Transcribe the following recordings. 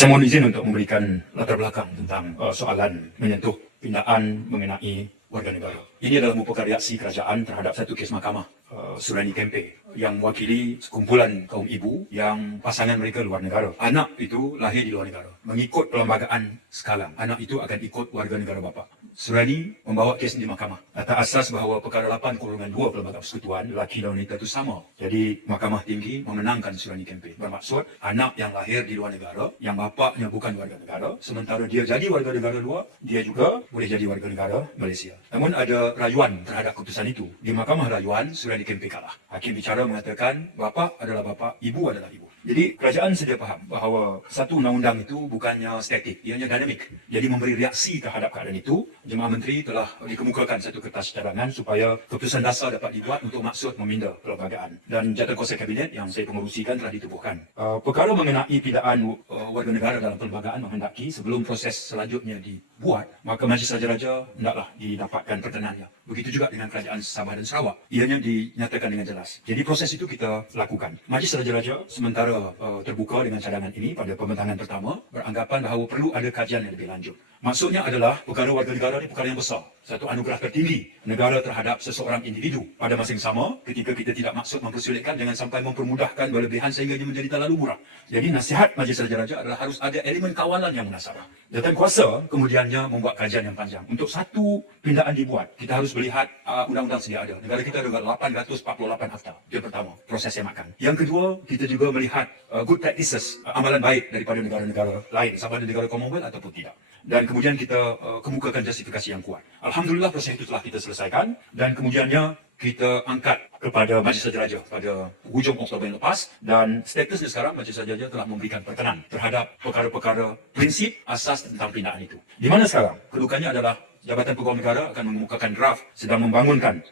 Saya mohon izin untuk memberikan latar belakang tentang soalan menyentuh pindaan mengenai warga negara. Ini adalah merupakan reaksi kerajaan terhadap satu kes mahkamah Surani Kempe yang mewakili sekumpulan kaum ibu yang pasangan mereka luar negara. Anak itu lahir di luar negara. Mengikut perlembagaan sekalang, anak itu akan ikut warga negara bapa. Surani membawa kes di mahkamah atas asas bahawa perkara 8/2 Perlembagaan Persekutuan lelaki dan wanita itu sama. Jadi Mahkamah Tinggi memenangkan Surani Kempe. Bermaksud anak yang lahir di luar negara, yang bapaknya bukan warga negara, sementara dia jadi warga negara luar, dia juga boleh jadi warga negara Malaysia. Namun ada rayuan terhadap keputusan itu. Di Mahkamah Rayuan, Surani Kempe kalah. Hakim bicara mengatakan bapa adalah bapa, ibu adalah ibu. Jadi kerajaan sedia faham bahawa satu undang-undang itu bukannya statik, ianya dinamik. Jadi memberi reaksi terhadap keadaan itu, Jemaah Menteri telah dikemukakan satu kertas cadangan supaya keputusan dasar dapat dibuat untuk maksud meminda perlembagaan. Dan Jawatankuasa Kabinet yang saya pengurusikan telah ditubuhkan. Perkara mengenai pindaan warga negara dalam perlembagaan menghendaki sebelum proses selanjutnya dibuat, maka Majlis Raja-Raja hendaklah didapatkan perkenannya. Begitu juga dengan Kerajaan Sabah dan Sarawak. Ianya dinyatakan dengan jelas. Jadi proses itu kita lakukan. Majlis Raja-Raja sementara terbuka dengan cadangan ini pada pembentangan pertama, beranggapan bahawa perlu ada kajian yang lebih lanjut. Maksudnya adalah perkara warga negara ini perkara yang besar. Satu anugerah tertinggi negara terhadap seseorang individu. Pada masa yang sama, ketika kita tidak maksud mempersulitkan, jangan sampai mempermudahkan berlebihan sehingga ia menjadi terlalu murah. Jadi nasihat Majlis Raja-Raja adalah harus ada elemen kawalan yang munasabah. Jawatankuasa kemudiannya membuat kajian yang panjang. Untuk satu pindaan dibuat, kita harus melihat undang-undang sedia ada. Negara kita ada 848 akta. Itu yang pertama, proses semakan. Yang kedua, kita juga melihat good practices, amalan baik daripada negara-negara lain, sama ada negara Commonwealth ataupun tidak. Dan kemudian kita kemukakan justifikasi yang kuat. Alhamdulillah proses itu telah kita selesaikan dan kemudiannya kita angkat kepada Majlis Raja-Raja pada hujung Oktober yang lepas, dan statusnya sekarang Majlis Raja-Raja telah memberikan perkenan terhadap perkara-perkara prinsip asas tentang pindaan itu. Di mana sekarang? Kedudukannya adalah Jabatan Pegawai Negara akan mengemukakan draft, sedang membangunkan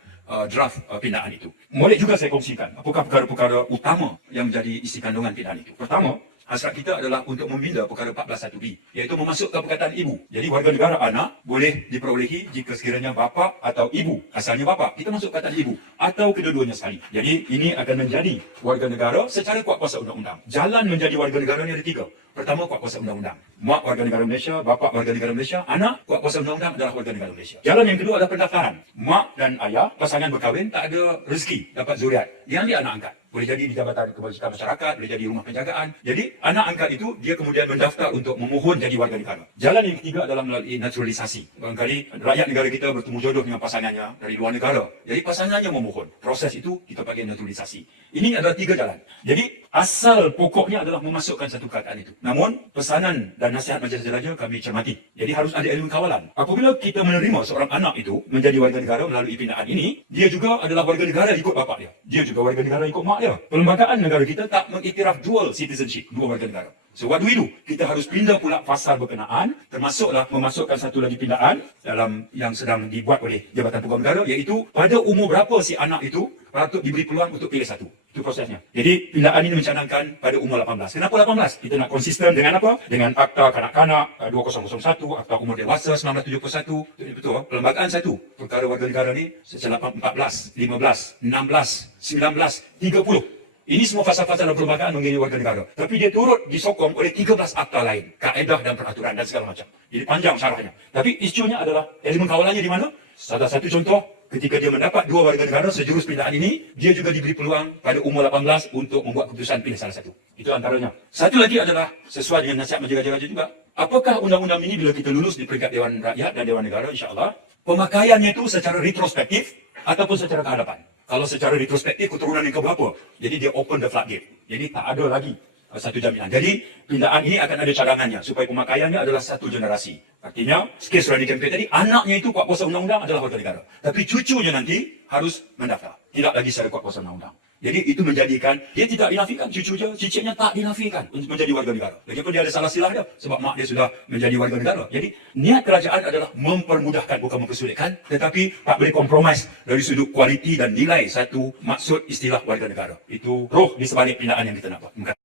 draft pindaan itu. Boleh juga saya kongsikan apakah perkara-perkara utama yang menjadi isi kandungan pindaan itu. Pertama, hasrat kita adalah untuk meminda perkara 14(1)B, iaitu memasukkan perkataan ibu. Jadi warga negara anak boleh diperolehi jika sekiranya bapa atau ibu, asalnya bapa, kita masuk perkataan ibu, atau kedua-duanya sekali. Jadi ini akan menjadi warga negara secara kuat kuasa undang-undang. Jalan menjadi warga negara ni ada 3. Pertama, kuat kuasa undang-undang. Mak warga negara Malaysia, bapa warga negara Malaysia, anak kuat kuasa undang-undang adalah warga negara Malaysia. Jalan yang kedua adalah pendaftaran. Mak dan ayah, pasangan berkahwin, tak ada rezeki dapat zuriat. Diambil anak angkat. Boleh jadi di Jabatan Kebajikan Masyarakat, boleh jadi rumah penjagaan. Jadi anak angkat itu dia kemudian mendaftar untuk memohon jadi warga negara. Jalan yang ketiga adalah melalui naturalisasi. Barangkali rakyat negara kita bertemu jodoh dengan pasangannya dari luar negara. Jadi pasangannya memohon. Proses itu kita panggil naturalisasi. Ini adalah 3 jalan. Jadi asal pokoknya adalah memasukkan satu perkataan itu. Namun pesanan dan nasihat Majlis Raja kami cermati. Jadi harus ada elemen kawalan. Apabila kita menerima seorang anak itu menjadi warga negara melalui pindaan ini, dia juga adalah warga negara ikut bapa dia. Dia juga warga negara ikut mak dia. Perlembagaan negara kita tak mengiktiraf dual citizenship, dua warga negara. So what do we do? Kita harus pindah pula pasal berkenaan, termasuklah memasukkan satu lagi pindaan dalam yang sedang dibuat oleh Jabatan Pegawai Negara, iaitu pada umur berapa si anak itu patut diberi peluang untuk pilih satu. Itu prosesnya. Jadi pindaan ini mencanangkan pada umur 18. Kenapa 18? Kita nak konsisten dengan apa? Dengan Akta Kanak-Kanak 2001, Akta Umur Dewasa 1971. Betul, perlembagaan satu. Perkara warga negara ni secara 14, 15, 16, 19, 30. Ini semua pasal-pasal dalam perlembagaan mengenai warga negara. Tapi dia turut disokong oleh 13 akta lain. Kaedah dan peraturan dan segala macam. Jadi panjang syarahnya. Tapi isunya adalah elemen kawalannya di mana? Salah satu contoh, ketika dia mendapat 2 warga negara sejurus pindaan ini, dia juga diberi peluang pada umur 18 untuk membuat keputusan pilih salah satu. Itu antaranya. Satu lagi adalah sesuai dengan nasihat Majlis Raja-Raja juga. Apakah undang-undang ini bila kita lulus di peringkat Dewan Rakyat dan Dewan Negara, insya-Allah, pemakaiannya itu secara retrospektif ataupun secara kehadapan. Kalau secara retrospektif keturunan yang keberapa, jadi dia open the floodgate. Jadi tak ada lagi satu jaminan. Jadi pindaan ini akan ada cadangannya supaya pemakaiannya adalah satu generasi. Artinya, kes Surani Kempe tadi, anaknya itu kuat kuasa undang-undang adalah warga negara. Tapi cucunya nanti harus mendaftar. Tidak lagi secara kuat kuasa undang-undang. Jadi itu menjadikan, dia tidak dinafikan, cucunya, cicitnya tak dinafikan untuk menjadi warga negara. Lagipun dia ada salah silah dia, sebab mak dia sudah menjadi warga negara. Jadi niat kerajaan adalah mempermudahkan, bukan mempersulitkan, tetapi tak boleh kompromis dari sudut kualiti dan nilai satu maksud istilah warga negara. Itu roh di sebalik pindaan yang kita nak buat.